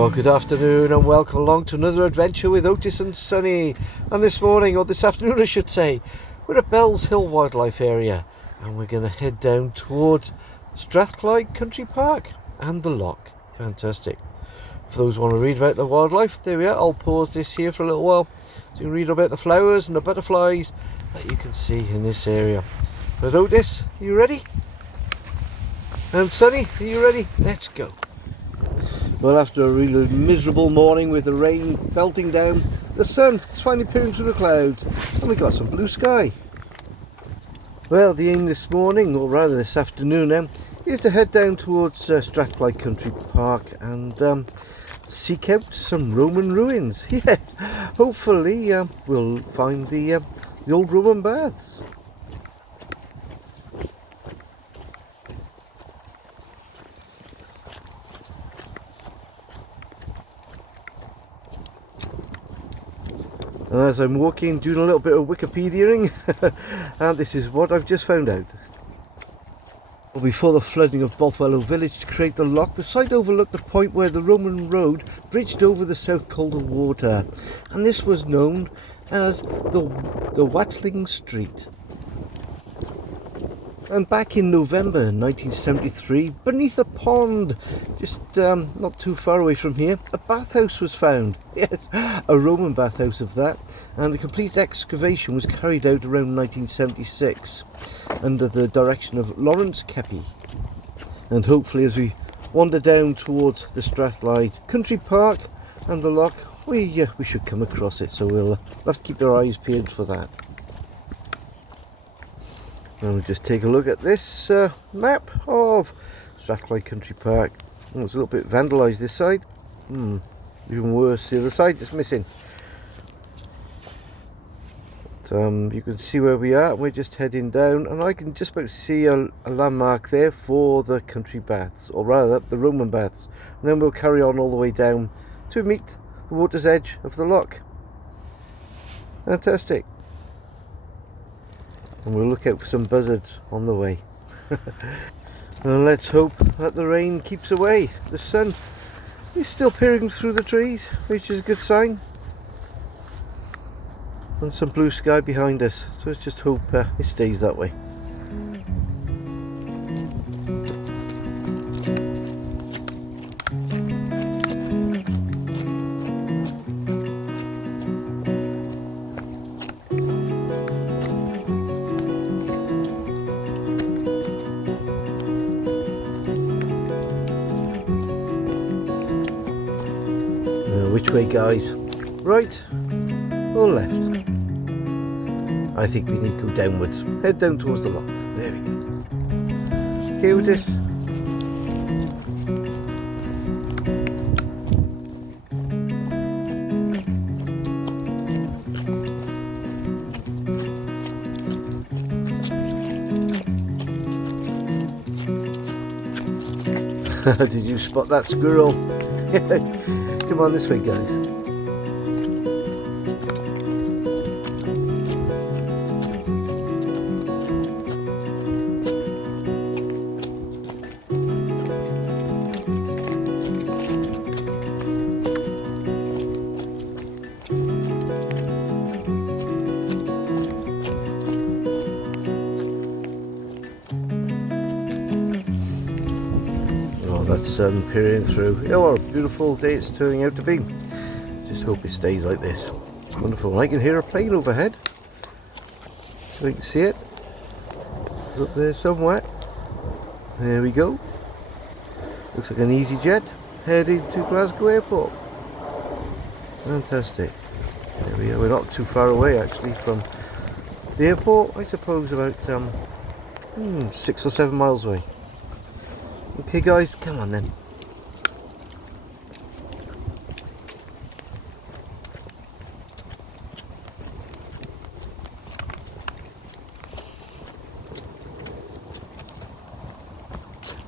Well, good afternoon and welcome along to another adventure with Otis and Sunny. And this morning, or this afternoon I should say, we're at Bells Hill Wildlife Area and we're going to head down towards Strathclyde Country Park and the Loch. Fantastic. For those who want to read about the wildlife, there we are. I'll pause this here for a little while so you can read about the flowers and the butterflies that you can see in this area. But Otis, are you ready? And Sunny, are you ready? Let's go. Well, after a really miserable morning with the rain belting down, the sun is finally peering through the clouds and we got some blue sky. Well, the aim this morning, or rather this afternoon now, is to head down towards Strathclyde Country Park and seek out some Roman ruins. Yes, hopefully we'll find the old Roman baths. As I'm walking, doing a little bit of Wikipediaing, and this is what I've just found out. Before the flooding of Bothwellhaugh village to create the loch, the site overlooked the point where the Roman road bridged over the South Calder Water, and this was known as the Watling Street. And back in November 1973, beneath a pond, just not too far away from here, a bathhouse was found. Yes, a Roman bathhouse of that. And the complete excavation was carried out around 1976 under the direction of Lawrence Keppie. And hopefully as we wander down towards the Strathclyde Country Park and the Loch, we should come across it. So we'll have to keep our eyes peeled for that. And we'll just take a look at this map of Strathclyde Country Park. Oh, it's a little bit vandalised this side. Even worse, the other side is missing. But, you can see where we are, and we're just heading down, and I can just about see a landmark there for the country baths, or rather the Roman baths. And then we'll carry on all the way down to meet the water's edge of the loch. Fantastic. And we'll look out for some buzzards on the way. And let's hope that the rain keeps away. The sun is still peering through the trees, which is a good sign. And some blue sky behind us, so let's just hope it stays that way. Which way, guys? Right or left? I think we need to go downwards. Head down towards the loch. There we go. Okay, Otis. Did you spot that squirrel? Come on this way, guys. Oh, that sun peering through. Oh, what a beautiful day it's turning out to be. Just hope it stays like this. Wonderful. I can hear a plane overhead. So we can see it. It's up there somewhere. There we go. Looks like an EasyJet heading to Glasgow Airport. Fantastic. There we are. We're not too far away actually from the airport. I suppose about 6 or 7 miles away. Okay guys, come on then.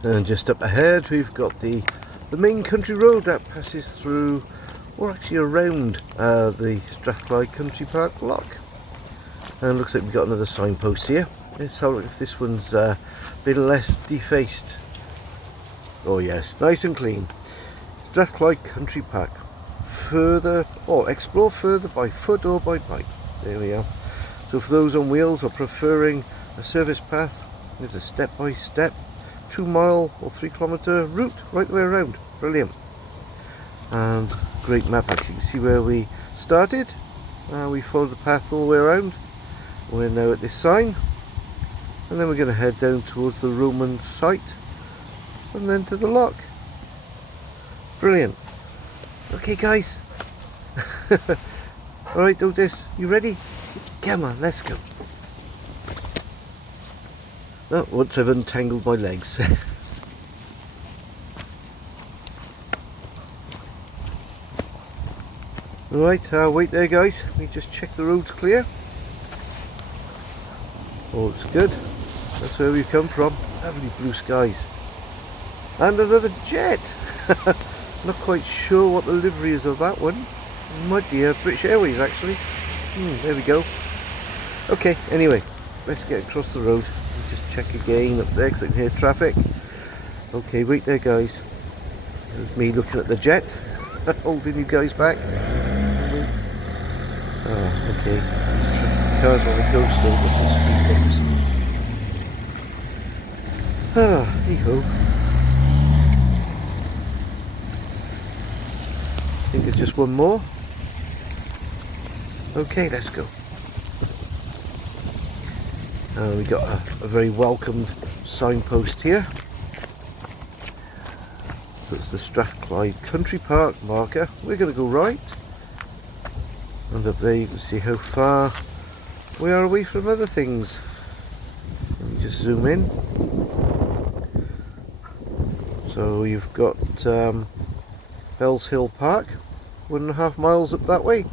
And just up ahead we've got the main country road that passes through, or actually around, the Strathclyde Country Park Loch. And looks like we've got another signpost here. Let's have a look if this one's a bit less defaced. Oh yes, nice and clean. It's Strathclyde Country Park. Explore further by foot or by bike. There we are. So for those on wheels or preferring a service path, there's a step-by-step 2-mile or 3-kilometre route right the way around. Brilliant. And great map actually. You can see where we started. We followed the path all the way around. We're now at this sign. And then we're going to head down towards the Roman site. And then to the lock. Brilliant. Okay guys. Alright Otis, you ready? Come on, let's go. Oh, once I've untangled my legs. Alright, wait there guys. Let me just check the road's clear. Oh, it's good. That's where we've come from. Lovely blue skies. And another jet. Not quite sure what the livery is of that one. It might be British Airways actually. There we go. Okay, anyway, let's get across the road. Just check again up there because I can hear traffic. Okay, wait there guys. There's me looking at the jet. Holding you guys back. Oh, okay. Cars on the go still with the speed bumps. Ah, hey-ho. I think there's just one more. Okay, let's go. We got a very welcomed signpost here. So it's the Strathclyde Country Park marker. We're going to go right. And up there you can see how far we are away from other things. Let me just zoom in. So you've got Bells Hill Park, 1.5 miles up that way.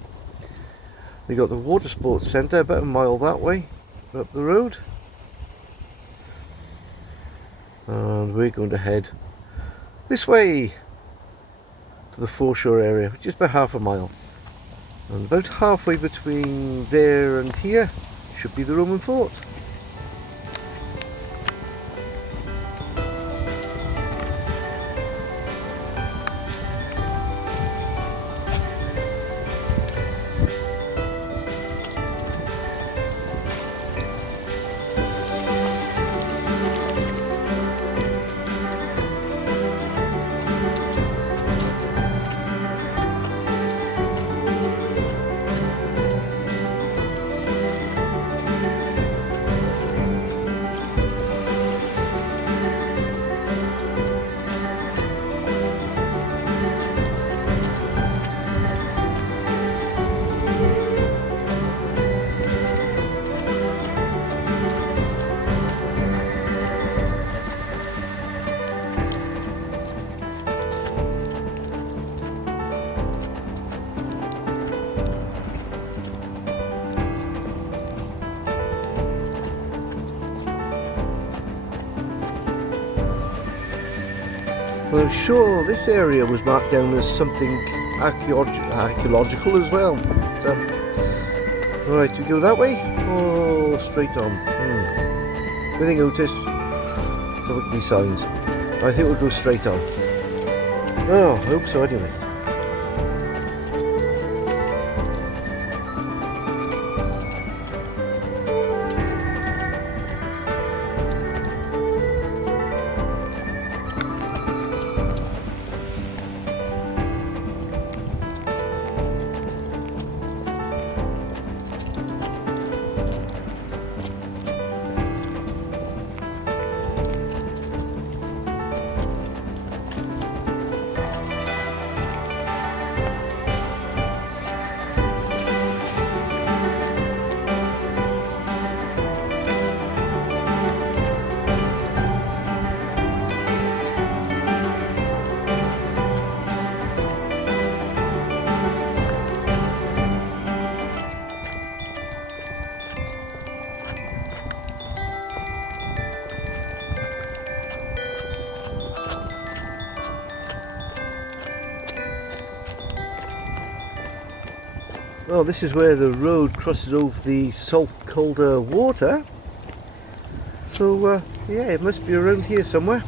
We got the Water Sports Centre about a mile that way, up the road. And we're going to head this way to the foreshore area, which is about half a mile. And about halfway between there and here should be the Roman fort. Well, I'm sure this area was marked down as something archaeological as well. So, right, we go that way or straight on? What do you think, Otis? So look at these signs. I think we'll go straight on. Oh, I hope so anyway. Well, this is where the road crosses over the salt Calder water. So, yeah, it must be around here somewhere.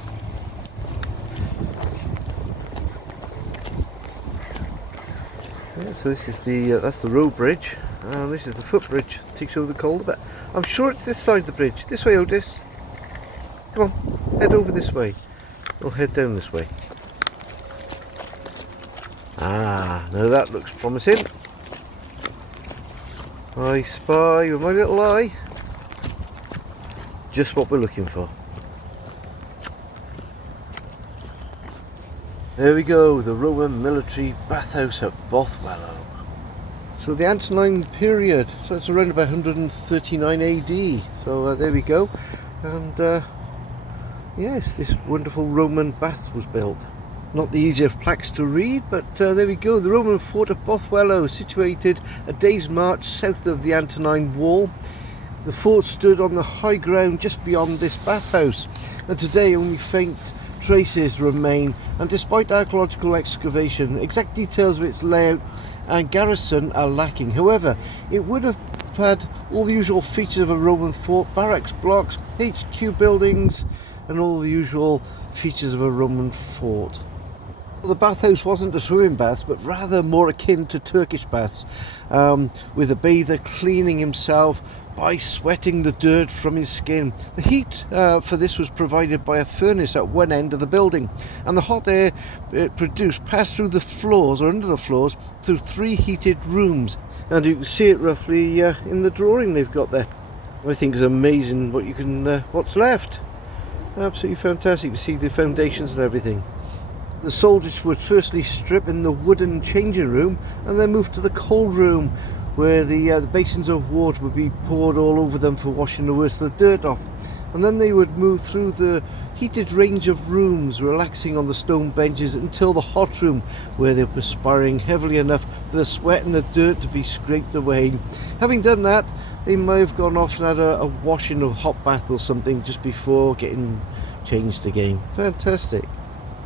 So this is the that's the road bridge, and this is the footbridge that takes over the Calder. But I'm sure it's this side of the bridge. This way, Otis. Come on, head over this way. Or head down this way. Ah, now that looks promising. I spy with my little eye just what we're looking for. There we go, the Roman military bathhouse at Bothwellhaugh. So the Antonine period, so it's around about 139 AD. So there we go, and yes, this wonderful Roman bath was built. Not the easiest plaques to read, but there we go. The Roman fort of Bothwellhaugh, situated a day's march south of the Antonine Wall. The fort stood on the high ground just beyond this bathhouse, and today only faint traces remain, and despite archaeological excavation, exact details of its layout and garrison are lacking. However, it would have had all the usual features of a Roman fort: barracks, blocks, HQ buildings, and all the usual features of a Roman fort. Well, the bathhouse wasn't a swimming bath, but rather more akin to Turkish baths, with a bather cleaning himself by sweating the dirt from his skin. The heat for this was provided by a furnace at one end of the building, and the hot air it produced passed through the floors, or under the floors, through 3 heated rooms. And you can see it roughly in the drawing they've got there. I think it's amazing what you can, what's left. Absolutely fantastic. You see the foundations and everything. The soldiers would firstly strip in the wooden changing room, and then move to the cold room, where the basins of water would be poured all over them for washing the worst of the dirt off. And then they would move through the heated range of rooms, relaxing on the stone benches, until the hot room, where they were perspiring heavily enough for the sweat and the dirt to be scraped away. Having done that, they may have gone off and had a wash in a hot bath or something just before getting changed again. Fantastic.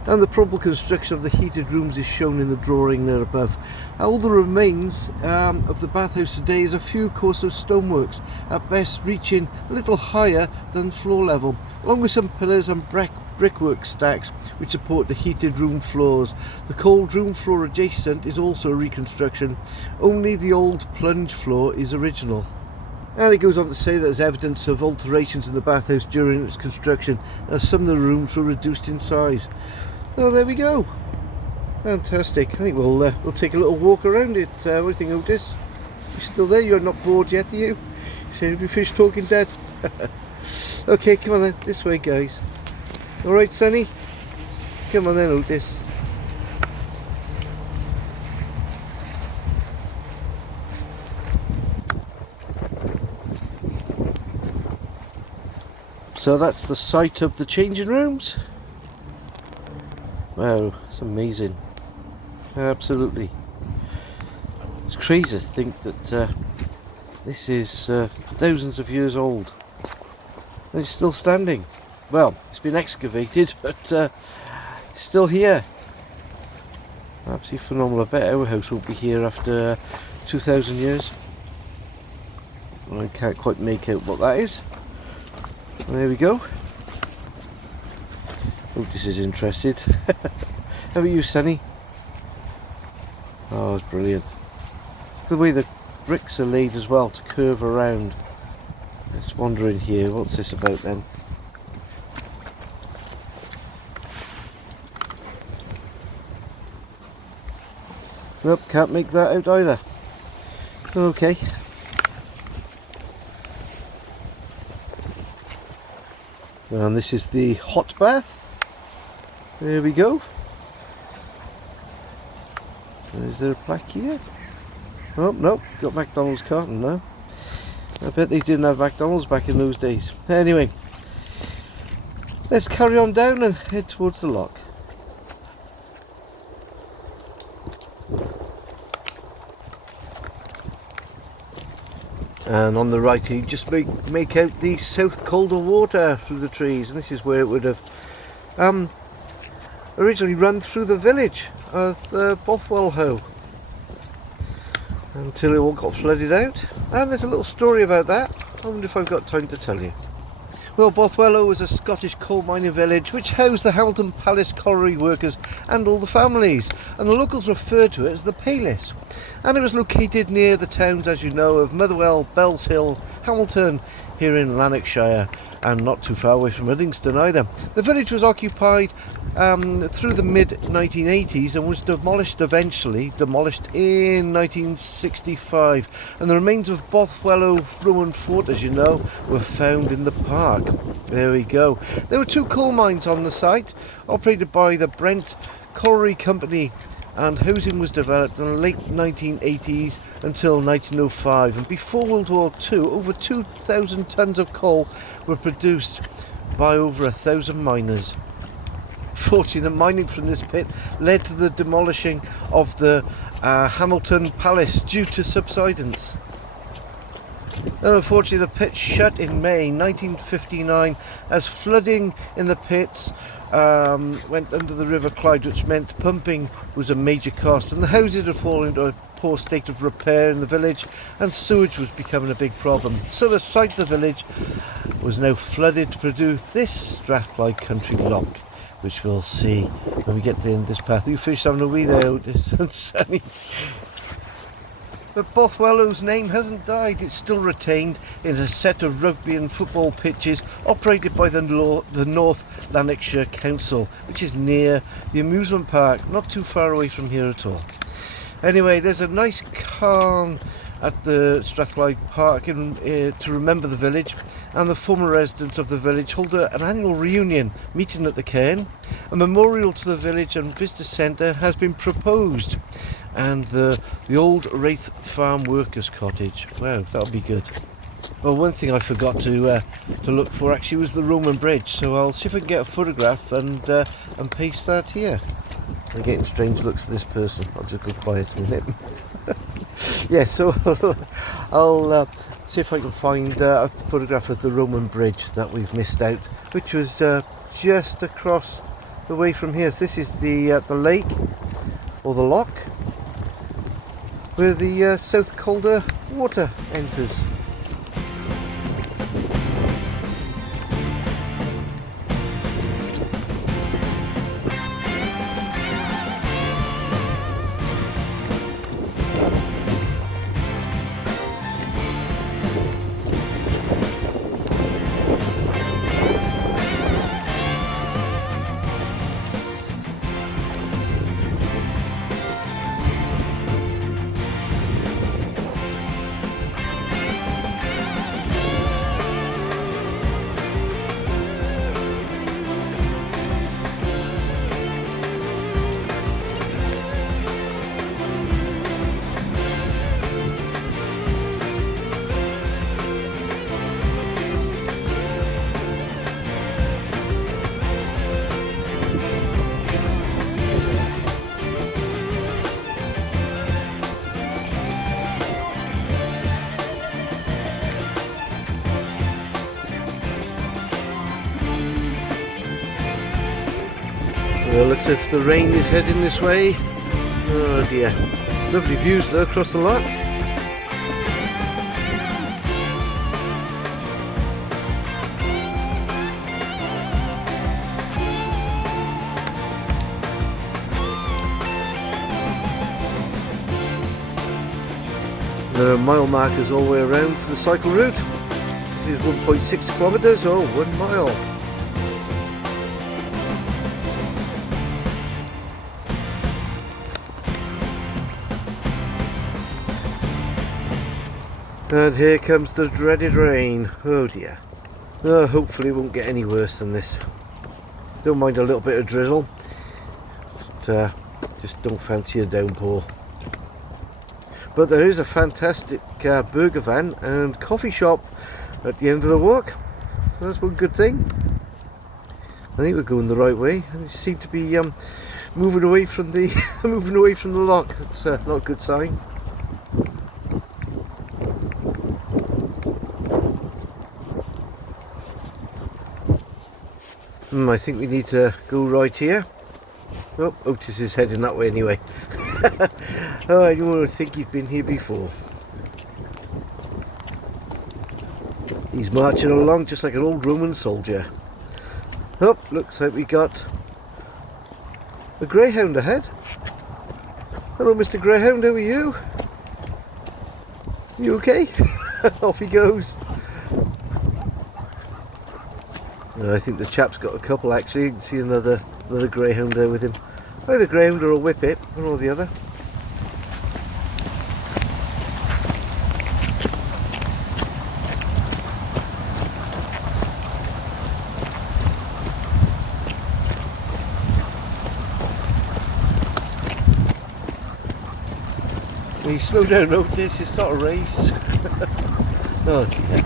And the probable construction of the heated rooms is shown in the drawing there above. All the remains of the bathhouse today is a few courses of stoneworks, at best reaching a little higher than floor level, along with some pillars and brickwork stacks which support the heated room floors. The cold room floor adjacent is also a reconstruction. Only the old plunge floor is original. And it goes on to say that there's evidence of alterations in the bathhouse during its construction, as some of the rooms were reduced in size. Oh, there we go. Fantastic. I think we'll take a little walk around it. What do you think, Otis? You still there? You're not bored yet, are you? You said, have you finished talking, Dad? Okay, come on then. This way, guys. All right, Sonny? Come on then, Otis. So that's the site of the changing rooms. Wow, it's amazing. Absolutely. It's crazy to think that this is thousands of years old. And it's still standing. Well, it's been excavated, but it's still here. Absolutely phenomenal. I bet our house won't be here after 2,000 years. I can't quite make out what that is. There we go. Otis is interested. How about you, Sonny? Oh, it's brilliant. The way the bricks are laid as well to curve around. Let's wander in here. What's this about then? Nope, can't make that out either. Okay. And this is the hot bath. There we go. Is there a plaque here? Oh, no, got McDonald's carton now. I bet they didn't have McDonald's back in those days. Anyway, let's carry on down and head towards the lock. And on the right you just make out the south Calder water through the trees, and this is where it would have originally run through the village of Bothwellhaugh until it all got flooded out. And there's a little story about that. I wonder if I've got time to tell you. Well, Bothwellhaugh was a Scottish coal mining village which housed the Hamilton Palace colliery workers and all the families, and the locals referred to it as the Palace. And it was located near the towns, as you know, of Motherwell, Bellshill, Hamilton, here in Lanarkshire, and not too far away from Uddingston either. The village was occupied through the mid-1980s and was demolished in 1965, and the remains of Bothwellhaugh ruined fort, as you know, were found in the park. There we go. There were 2 coal mines on the site, operated by the Brent Colliery Company, and housing was developed in the late 1980s until 1905, and before World War II over 2,000 tonnes of coal were produced by over 1,000 miners. Fortunately, the mining from this pit led to the demolishing of the Hamilton Palace due to subsidence. And unfortunately, the pit shut in May 1959 as flooding in the pits went under the River Clyde, which meant pumping was a major cost, and the houses had fallen into a poor state of repair in the village, and sewage was becoming a big problem. So the site of the village was now flooded to produce this Strathclyde country lock, which we'll see when we get to the end of this path. You finished having a wee there, Otis and Sunny. But Bothwellhaugh's name hasn't died. It's still retained in a set of rugby and football pitches operated by the North Lanarkshire Council, which is near the amusement park, not too far away from here at all. Anyway, there's a nice calm at the Strathclyde Park to remember the village, and the former residents of the village hold an annual reunion meeting at the cairn. A memorial to the village and visitor centre has been proposed, and the old Wraith Farm Workers Cottage. Wow, that'll be good. Well, one thing I forgot to look for actually was the Roman Bridge, so I'll see if I can get a photograph and paste that here. I'm getting strange looks at this person. I'll just go quiet a minute. Yeah, so I'll see if I can find a photograph of the Roman Bridge that we've missed out, which was just across the way from here. So this is the lake, or the lock, where the South Calder water enters. Well, looks as if the rain is heading this way. Oh dear. Lovely views though across the loch. There are mile markers all the way around for the cycle route. This is 1.6 kilometres, or 1 mile. And here comes the dreaded rain. Oh dear. Oh, hopefully it won't get any worse than this. Don't mind a little bit of drizzle, but just don't fancy a downpour. But there is a fantastic burger van and coffee shop at the end of the walk, so that's one good thing. I think we're going the right way. They seem to be moving away from the lock. That's not a good sign. I think we need to go right here. Oh, Otis is heading that way anyway. Oh, I don't want to think he's been here before. He's marching along just like an old Roman soldier. Oh, looks like we got a greyhound ahead. Hello, Mr. Greyhound, how are you? You okay? Off he goes. I think the chap's got a couple actually. You can see another greyhound there with him. Either greyhound or a whippet, one or the other. Hey, slow down, Otis, it's not a race. Oh dear.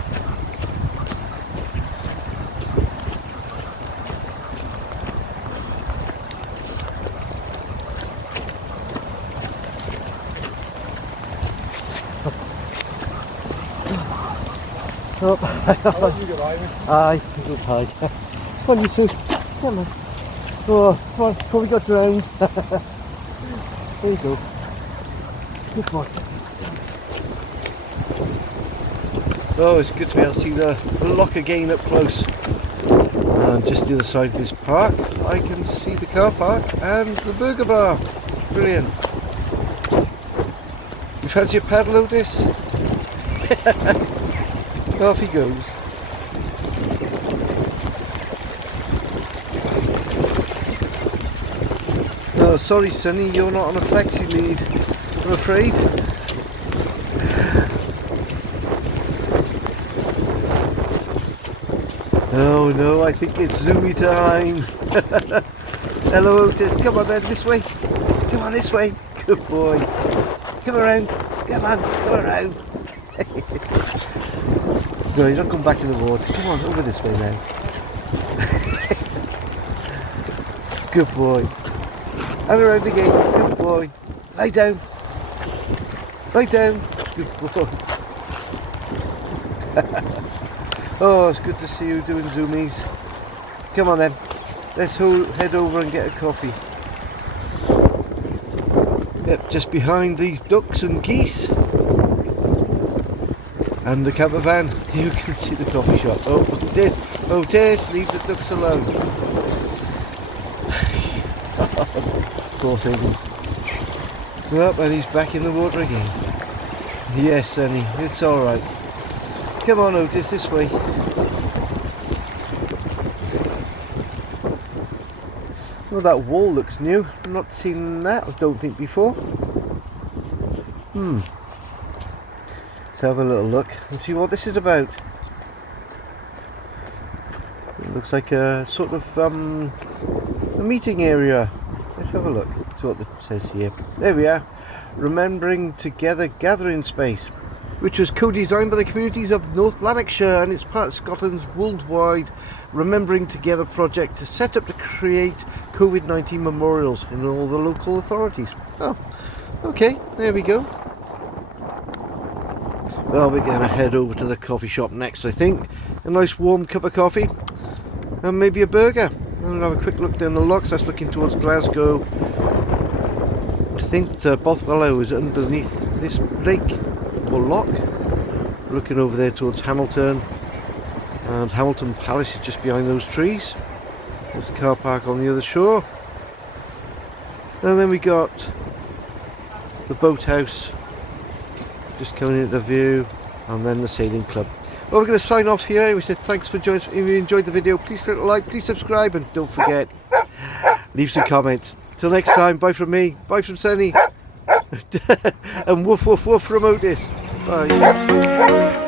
Oh, aye, good high. Come on, you two. Come on. Oh, come on, before we got drowned. There you go. Good boy. Oh, it's good to be able to see the lock again up close. And just the other side of this park, I can see the car park and the burger bar. Brilliant. You fancy a paddle, Otis? Off he goes. Oh, sorry Sonny, you're not on a flexi lead, I'm afraid. Oh no, I think it's zoomy time. Hello Otis, come on then, this way. Come on this way. Good boy. Come around. Come on, come around. No, you're not going back in the water. Come on, over this way now. Good boy. And around again. Good boy. Lie down. Lie down. Good boy. Oh, it's good to see you doing zoomies. Come on then. Let's head over and get a coffee. Yep, just behind these ducks and geese. And the camper van, you can see the coffee shop. Oh, Otis, leave the ducks alone. Poor things. Oh, and he's back in the water again. Yes, Sonny, it's alright. Come on, Otis, this way. Well, that wall looks new. I've not seen that, I don't think, before. Let's have a little look and see what this is about. It looks like a sort of a meeting area. Let's have a look. That's what it says here. There we are. Remembering Together Gathering Space, which was co-designed by the communities of North Lanarkshire, and it's part of Scotland's worldwide Remembering Together project to set up to create COVID-19 memorials in all the local authorities. Oh, okay, there we go. Well, we're going to head over to the coffee shop next, I think. A nice warm cup of coffee and maybe a burger. And we'll have a quick look down the locks. That's looking towards Glasgow. I think Bothwellhaugh is underneath this lake or lock. Looking over there towards Hamilton. And Hamilton Palace is just behind those trees. There's the car park on the other shore. And then we got the boathouse just coming into view, and then the sailing club. Well, we're going to sign off here. We said thanks for joining. If you enjoyed the video, please click a like, please subscribe, and don't forget, leave some comments. Till next time, bye from me, bye from Sunny, and woof woof woof from Otis. Bye.